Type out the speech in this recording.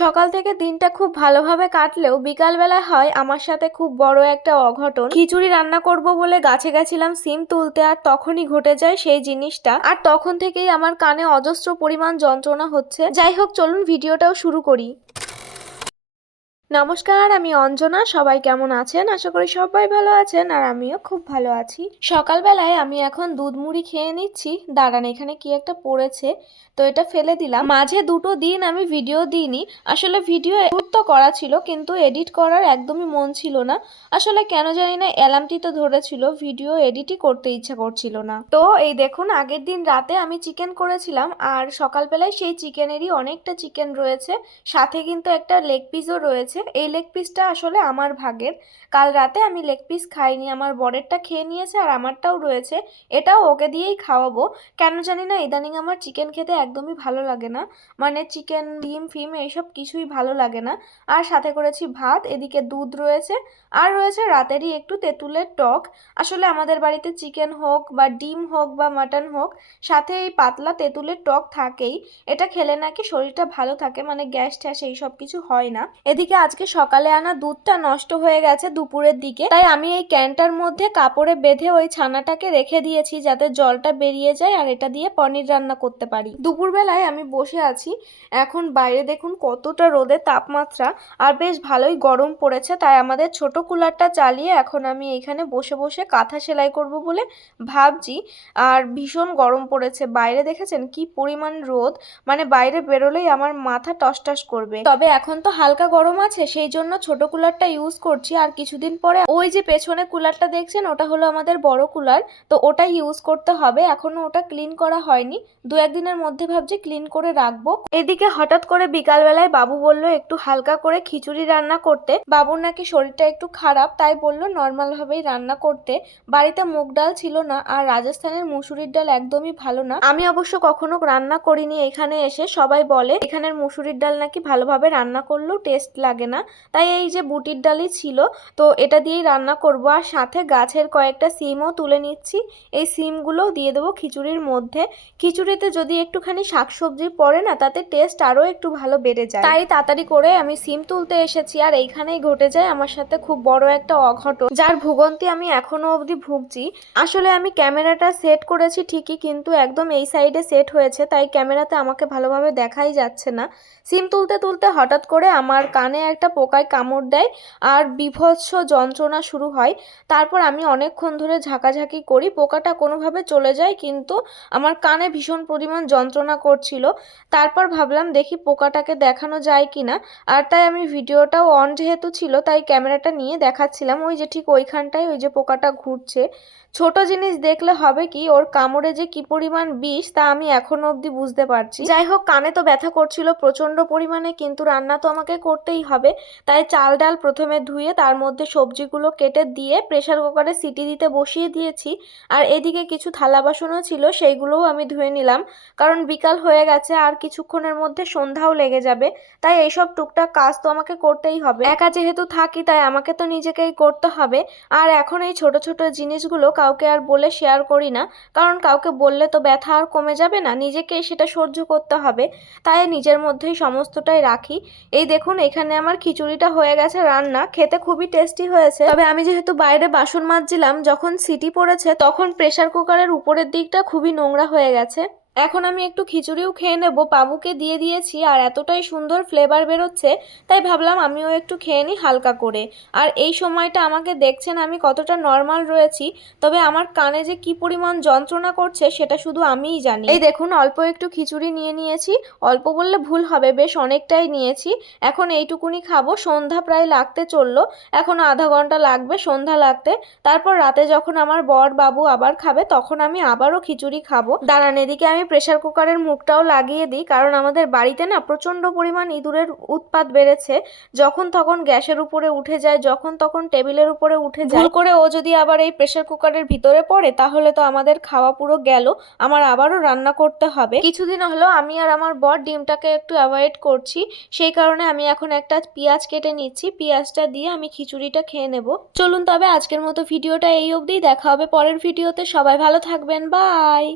সকাল থেকে দিনটা খুব ভালোভাবে কাটলেও বিকালবেলা হয় আমার সাথে খুব বড় একটা অঘটন। খিচুড়ি রান্না করব বলে গাছে গেছিলাম সিম তুলতে আর তখনই ঘটে যায় সেই জিনিসটা। আর তখন থেকেই আমার কানে অজস্র পরিমাণ যন্ত্রণা হচ্ছে। যাই হোক, চলুন ভিডিওটাও শুরু করি। নমস্কার, আমি অঞ্জনা। সবাই কেমন আছেন? আশা করি সবাই ভালো আছেন আর আমিও খুব ভালো আছি। সকালবেলায় আমি এখন দুধ মুড়ি খেয়ে নিচ্ছি। দাঁড়ান, এখানে কি একটা পড়েছে? তো এটা ফেলে দিলাম। মাঝে দুটো দিন আমি ভিডিও দিইনি। আসলে ভিডিও এডিট তো করা ছিল, কিন্তু এডিট করার একদমই মন ছিল না। আসলে কেন জানি না, অ্যালার্মটি তো ধরেছিল, ভিডিও এডিটই করতে ইচ্ছা করছিল না। তো এই দেখুন, আগের দিন রাতে আমি চিকেন করেছিলাম, আর সকালবেলায় সেই চিকেনেরই অনেকটা চিকেন রয়েছে। সাথে কিন্তু একটা লেগ পিসও রয়েছে। এই লেগ পিসটা আসলে আমার ভাগের। কাল রাতে আমি লেগ পিস খাইনি, আমার বরেরটা খেয়ে নিয়েছে আর আমারটাও রয়েছে। এটাও ওকে দিয়েই খাওয়াবো। কেন জানি না, ইদানিং আমার চিকেন খেতে একদমই ভালো লাগে না। মানে চিকেন ডিম, ফিম এইসব কিছুই ভালো লাগে না। আর সাথে করেছি ভাত, এদিকে দুধ রয়েছে। আর রয়েছে রাতেরই একটু তেঁতুলের টক। আসলে আমাদের বাড়িতে চিকেন হোক বা ডিম হোক বা মাটন হোক, সাথে এই পাতলা তেঁতুলের টক থাকেই। এটা খেলে নাকি শরীরটা ভালো থাকে মানে গ্যাস ট্যাস এইসব কিছু হয় না। এদিকে আজকে সকালে আনা দুধটা নষ্ট হয়ে গেছে দুপুরের দিকে। তাই আমি এই ক্যানটার মধ্যে কাপড়ে বেঁধে ওই ছানাটাকে রেখে দিয়েছি যাতে জলটা বেরিয়ে যায় আর এটা দিয়ে পনির রান্না করতে পারি। দুপুরবেলায় আমি বসে আছি। এখন বাইরে দেখুন কতটা রোদে তাপমাত্রা আর বেশ ভালোই গরম পড়েছে। তাই আমাদের ছোট কুলারটা চালিয়ে এখন আমি এখানে বসে বসে কাঁথা সেলাই করব বলে ভাবছি। আর ভীষণ গরম পড়েছে। বাইরে দেখেছেন কি পরিমাণ রোদ। মানে বাইরে বেরোলেই আমার মাথা টসটস করবে। তবে এখন তো হালকা গরম আছে। সেই জন্য ছোট কুলারটা ইউজ করছি। আর কিছুদিন পরে ওই যে পেছনে কুলারটা দেখছেন, ওটা হলো আমাদের বড় কুলার। তো ওটা ইউজ করতে হবে। এখনও ওটা ক্লিন করা হয়নি। দু একদিনের মধ্যে ভাবছি ক্লিন করে রাখব। এদিকে হঠাৎ করে বিকালবেলায় বাবু বলল একটু হালকা করে খিচুড়ি রান্না করতে। বাবুর নাকি শরীরটা একটু খারাপ, তাই বলল নর্মাল ভাবেই রান্না করতে। বাড়িতে মুগ ডাল ছিল না, আর রাজস্থানের মুসুরির ডাল একদমই ভালো না। আমি অবশ্য কখনো রান্না করিনি এখানে এসে। সবাই বলে এখানের মুসুরির ডাল নাকি ভালোভাবে রান্না করলেও টেস্ট লাগে না। তাই এই যে বুটির ডালই ছিল, তো এটা দিয়েই রান্না করব। আর সাথে গাছের কয়েকটা সিমও তুলে নিচ্ছি। এই সিমগুলোও দিয়ে দেবো খিচুড়ির মধ্যে। খিচুড়িতে যদি একটুখানি শাকসবজি পড়ে না, তাতে টেস্ট আরও একটু ভালো বেড়ে যায়। তাই তাড়াতাড়ি করে আমি সিম তুলতে এসেছি। আর এইখানেই ঘটে যায় আমার সাথে খুব বড় একটা অঘটন, যার ভুগন্তি আমি এখনও অবধি ভুগছি। আসলে আমি ক্যামেরাটা সেট করেছি ঠিকই, কিন্তু একদম এই সাইডে সেট হয়েছে, তাই ক্যামেরাতে আমাকে ভালোভাবে দেখাই যাচ্ছে না। সিম তুলতে তুলতে হঠাৎ করে আমার কানে একটা পোকায় কামড় দেয় আর বিভৎস যন্ত্রণা শুরু হয়। তারপর আমি অনেকক্ষণ ধরে ঝাঁকাঝাঁকি করি, পোকাটা কোনোভাবে চলে যায় কিন্তু আমার কানে ভীষণ পরিমাণ যন্ত্রণা করছিল। তারপর ভাবলাম দেখি পোকাটাকে দেখানো যায় কি না আর তাই আমি ভিডিওটাও অন যেহেতু ছিল তাই ক্যামেরাটা নিয়ে দেখাচ্ছিলাম। ওই যে ঠিক ওইখানটায় ওই যে পোকাটা ঘুরছে। ছোট জিনিস দেখলে হবে কি, ওর কামড়ে যে কি পরিমাণ বিষ তা আমি এখনও অবধি বুঝতে পারছি। যাই হোক, কানে তো ব্যথা করছিল প্রচণ্ড পরিমাণে কিন্তু রান্না তো আমাকে করতেই হবে। তাই চাল ডাল প্রথমে ধুয়ে তার মধ্যে সবজিগুলো কেটে দিয়ে প্রেসার কুকারে সিটি দিতে বসিয়ে দিয়েছি। আর এদিকে কিছু থালা বাসনও ছিল, সেইগুলোও আমি ধুয়ে নিলাম। কারণ বিকাল হয়ে গেছে, আর কিছুক্ষণের মধ্যে সন্ধ্যাও লেগে যাবে। তাই এইসব টুকটাক কাজ তো আমাকে করতেই হবে। একা যেহেতু থাকি, তাই আমাকে তো নিজেকেই করতে হবে। আর এখন এই ছোট ছোট জিনিসগুলো কাউকে আর বলে শেয়ার করি না। কারণ কাউকে বললে তো ব্যথা আর কমে যাবে না, নিজেকেই সেটা সহ্য করতে হবে। তাই নিজের মধ্যেই সমস্তটাই রাখি। এই দেখুন, এখানে আমার খিচুড়িটা হয়ে গেছে রান্না, খেতে খুবই টেস্টি হয়েছে। তবে আমি যেহেতু বাইরে বাসন মাজছিলাম, যখন সিটি পড়েছে, তখন প্রেশার কুকারের উপরের দিকটা খুবই নোংরা হয়ে গেছে। এখন আমি একটু খিচুড়িও খেয়ে নেব। বাবুকে দিয়ে দিয়েছি আর এতটাই সুন্দর ফ্লেভার বেরোচ্ছে, তাই ভাবলাম আমিও একটু খেয়ে নিই হালকা করে। আর এই সময়টা আমাকে দেখছেন আমি কতটা নর্মাল রয়েছি, তবে আমার কানে যে কি পরিমাণ যন্ত্রণা করছে সেটা শুধু আমিই জানি। এই দেখুন, অল্প একটু খিচুড়ি নিয়ে নিয়েছি, অল্প বললে ভুল হবে, বেশ অনেকটাই নিয়েছি। এখন এইটুকুনি খাব, সন্ধ্যা প্রায় লাগতে চলল, এখন আধা ঘণ্টা লাগবে সন্ধ্যা লাগতে। তারপর রাতে যখন আমার বর বাবু আবার খাবে, তখন আমি আবারও খিচুড়ি খাব। দাঁড়ান, এদিকে আমি প্রেসার কুকারের মুখটাও লাগিয়ে দিই, কারণ আমাদের বাড়িতে না প্রচণ্ড পরিমাণ ইঁদুরের উৎপাত বেড়েছে। যখন তখন গ্যাসের উপরে উঠে যায়, যখন তখন টেবিলের উপরে উঠে যায়। করে ও যদি আবার এই প্রেসার কুকারের ভিতরে পড়ে, তাহলে তো আমাদের খাওয়া পুরো গেল, আমার আবারও রান্না করতে হবে। কিছুদিন হলো আমি আর আমার বর ডিমটাকে একটু অ্যাভয়েড করছি, সেই কারণে আমি এখন একটা পেঁয়াজ কেটে নিচ্ছি, পেঁয়াজটা দিয়ে আমি খিচুড়িটা খেয়ে নেব। চলুন তবে আজকের মতো ভিডিওটা এই অবধিই দেখা হবে পরের ভিডিওতে। সবাই ভালো থাকবেন বাই